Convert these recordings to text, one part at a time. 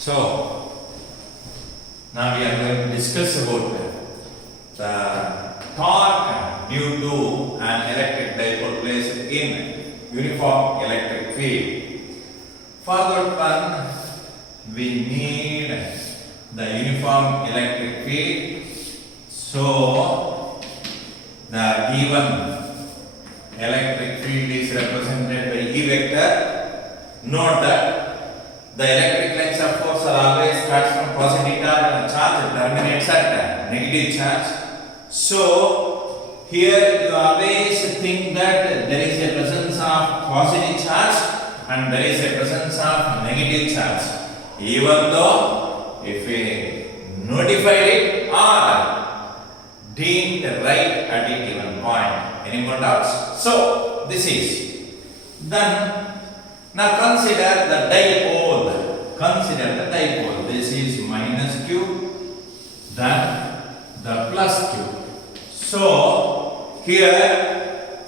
So, now we are going to discuss about the torque due to an electric dipole placed in uniform electric field. For that one, we need the uniform electric field. So, the given electric field is represented by E vector. Note that the electric lines of force are always starts from positive charge and terminates at negative charge. So here you always think that there is a presence of positive charge and there is a presence of negative charge, even though if we notified it or deemed right at a given point. Any more doubts? So this is then. Now consider the dipole. Consider the dipole. This is minus q, then the plus q. So here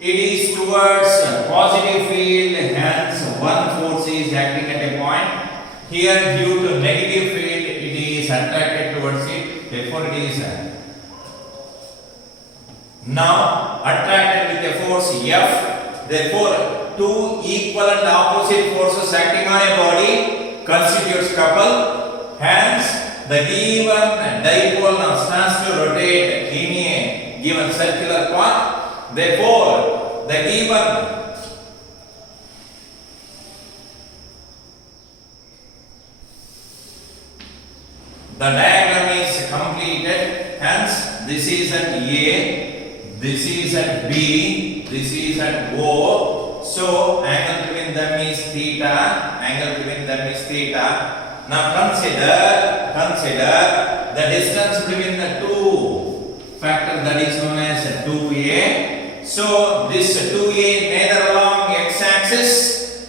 it is towards positive field, hence one force is acting at a point. Here due to negative field, it is attracted towards it. Therefore, it is now attracted with a force F. Therefore, two equal and opposite forces acting on a body constitutes couple. Hence, the given dipole now stands to rotate in a given circular path. Therefore, the given the diagram is completed. Hence, this is at A, this is at B, this is at O. So, angle between them is theta. Angle between them is theta. Now consider the distance between the two factor that is known as 2a. So, this 2a neither along x-axis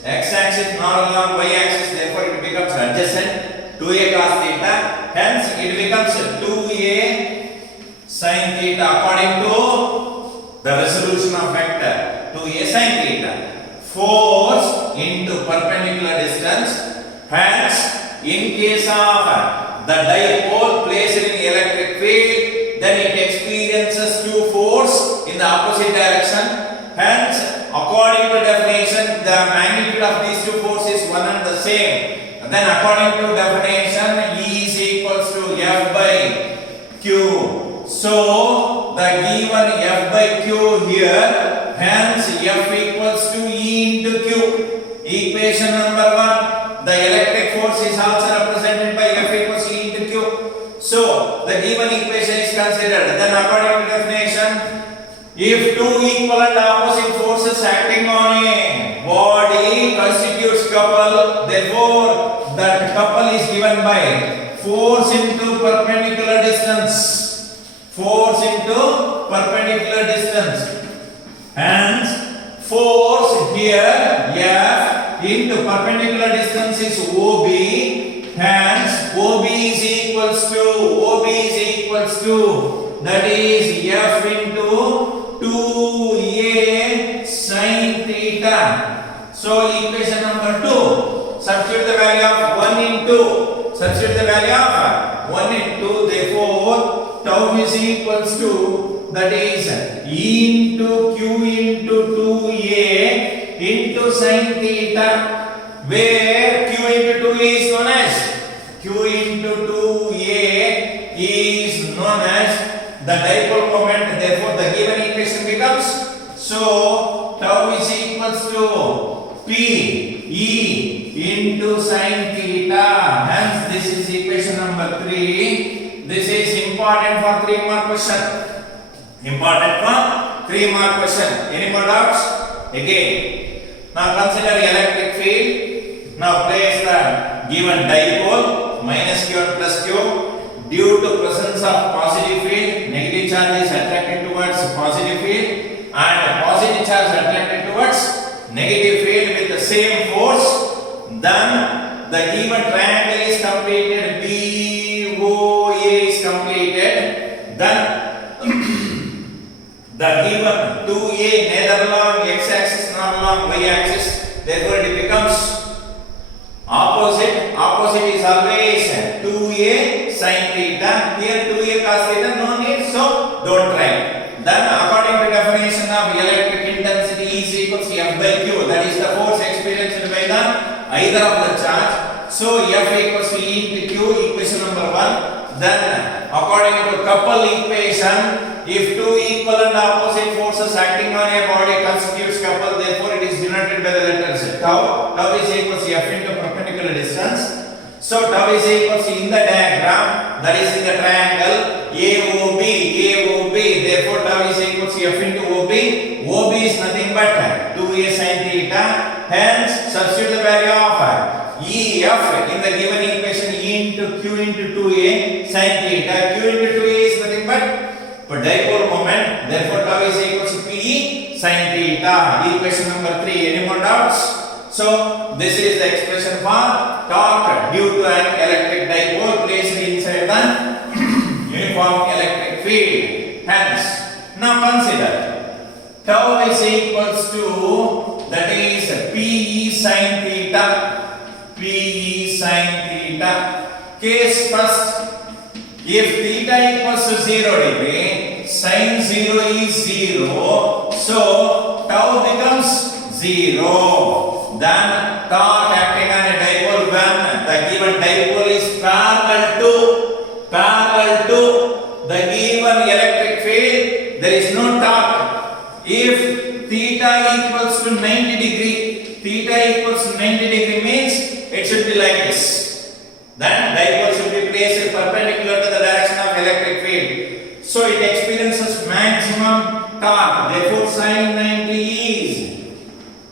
nor along y-axis. Therefore, it becomes adjacent 2a cos theta. Hence, it becomes 2a sin theta according to the resolution of vector 2a sin theta. Force into perpendicular distance. Hence, in case of the dipole placed in electric field, then it experiences two force in the opposite direction. Hence, according to definition, the magnitude of these two forces is one and the same. And then, according to definition, E is equals to F by Q. So, the given F by Q here. Hence, F equals to E into Q. Equation number 1. The electric force is also represented by F equals to E into Q. So, the given equation is considered. Then, according to definition, if two equal and opposite forces acting on a body constitutes couple, therefore, that couple is given by force into perpendicular distance. Force into perpendicular distance. Hence, force here F into perpendicular distance is OB. Hence, OB is equals to that is F into 2a sin theta. So, equation number 2. Substitute the value of 1 into. Substitute the value of 1 into. Therefore, tau is equals to that is E into Q into 2a into sin theta, where Q into 2 is known as Q into 2a is known as the dipole moment. Therefore, the given equation becomes so tau is equals to P E into sin theta. Hence, this is equation number 3. This is important for 3 mark question. Important for 3 mark question. Any more doubts? Again. Now consider electric field. Now place the given dipole minus q and plus q. Due to presence of positive field, negative charge is attracted towards positive field and positive charge attracted towards negative field with the same force. Then the given triangle is completed. BOA is completed. Then the given 2a neither along x-axis nor along y-axis. Therefore, it becomes opposite opposite is always 2a sin theta. Here 2a cos theta, no need, so don't try. Then according to definition of electric intensity is equals to F by Q, that is the force experienced by the either of the charge. So F equals to E into Q, equation number 1. Then according to couple equation, if two equal and opposite forces acting on a body constitutes couple, therefore it is denoted by the letters tau. Tau is equals to F into perpendicular distance. So tau is equals to, in the diagram, that is in the triangle AOB, therefore tau is equals to F into OB. OB is nothing but 2a sin theta. Hence substitute the value of EF in the given equation, E into Q into 2a sin theta. Q into 2a is nothing but dipole moment, therefore tau is equals to PE sin theta. Equation number 3. Any more doubts? So this is the expression for torque due to an electric dipole placed inside the uniform electric field. Hence, now consider tau is equals to, that is PE sin theta. PE sin theta. Case first, if theta equals to 0 degree, sin 0 is 0, so tau becomes 0. Then torque acting on a dipole when the given dipole is parallel to the given electric field, there is no torque. If theta equals to 90 degree, means it should be like this. Then dipole should be placed perpendicular to the direction of electric field. So it experiences maximum torque. Therefore sin 90 is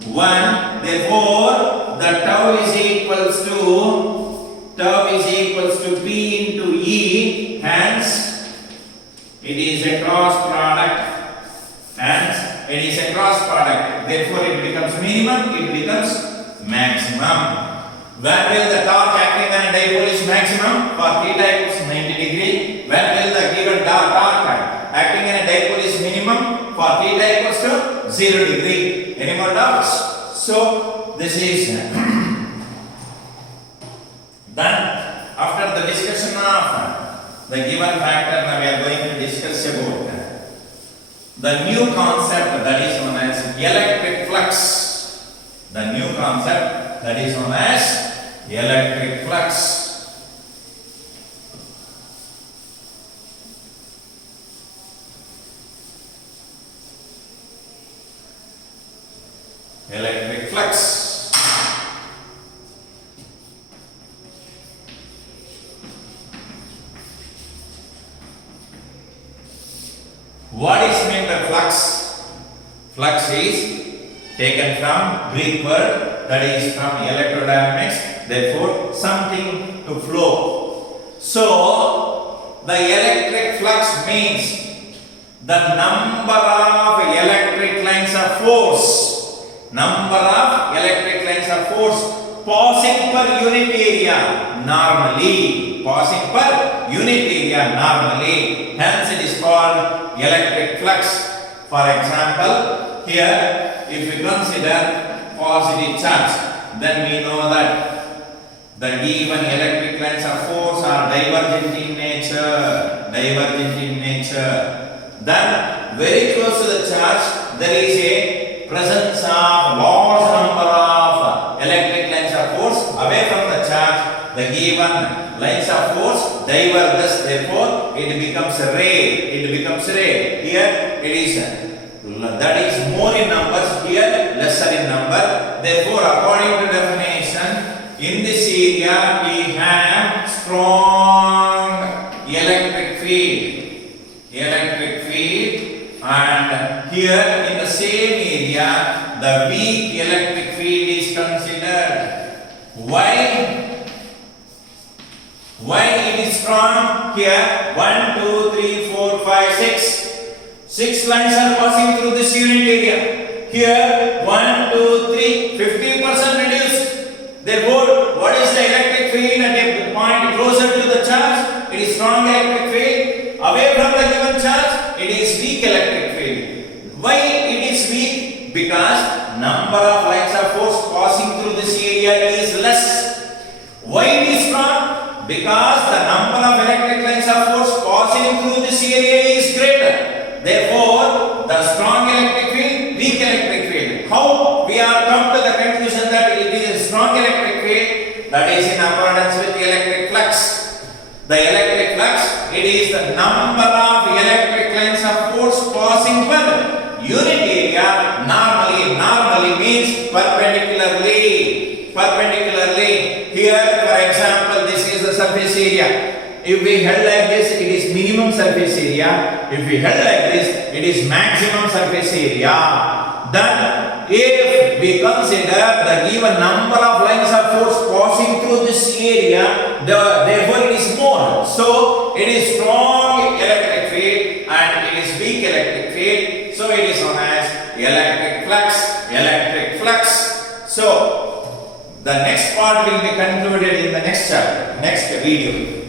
1. Therefore the tau is equals to P into E. Hence it is a cross product. Therefore it becomes minimum, it becomes maximum. When will the torque acting on a dipole is maximum? For theta equals 90 degree. When will the given torque acting on a dipole is minimum? For theta equals to 0 degree. Any more doubts? So this is then after the discussion of the given factor, now we are going to discuss about the new concept that is known as electric flux. The new concept that is known as electric flux. Electric flux. What is meant by flux? Flux is taken from Greek word, that is from electrodynamics, therefore something to flow. So the electric flux means the number of electric lines of force passing per unit area normally. Hence it is called electric flux. For example, here if we consider positive charge, then we know that the given electric lines of force are divergent in nature. Then very close to the charge there is a presence of large number of electric lines of force. Away from the charge, the given lines of force diverges, therefore it becomes a ray. Here it is that is more in numbers, here lesser in number. Therefore according to definition, in this area we have strong electric field, and here in the same area the weak electric field is considered. Why it is strong? Here 1, 2, 3, 4, 5, 6 lines are passing through this unit area. Here 1, 2, 3, 50% reduced. Therefore what is the electric field at a point closer to the charge? It is strong electric field. Away from the given charge, it is weak electric field. Why it is weak? Because number of lines of force passing through this area is less. Why it is strong? Because the number of electric lines of force passing through this area is greater. Therefore, the strong electric field, weak electric field. How we are come to the conclusion that it is a strong electric field? That is in accordance with the electric flux. The electric flux, it is the number of electric lines of force passing per unit area. Normally means perpendicularly. Here, for example, this is the surface area. If we held like this, it is minimum surface area. If we held like this, it is maximum surface area. Then, if we consider the given number of lines of force passing through this area, therefore it is more. So, it is strong electric field and it is weak electric field. So, it is known as electric flux. So, the next part will be concluded in the next chapter, next video.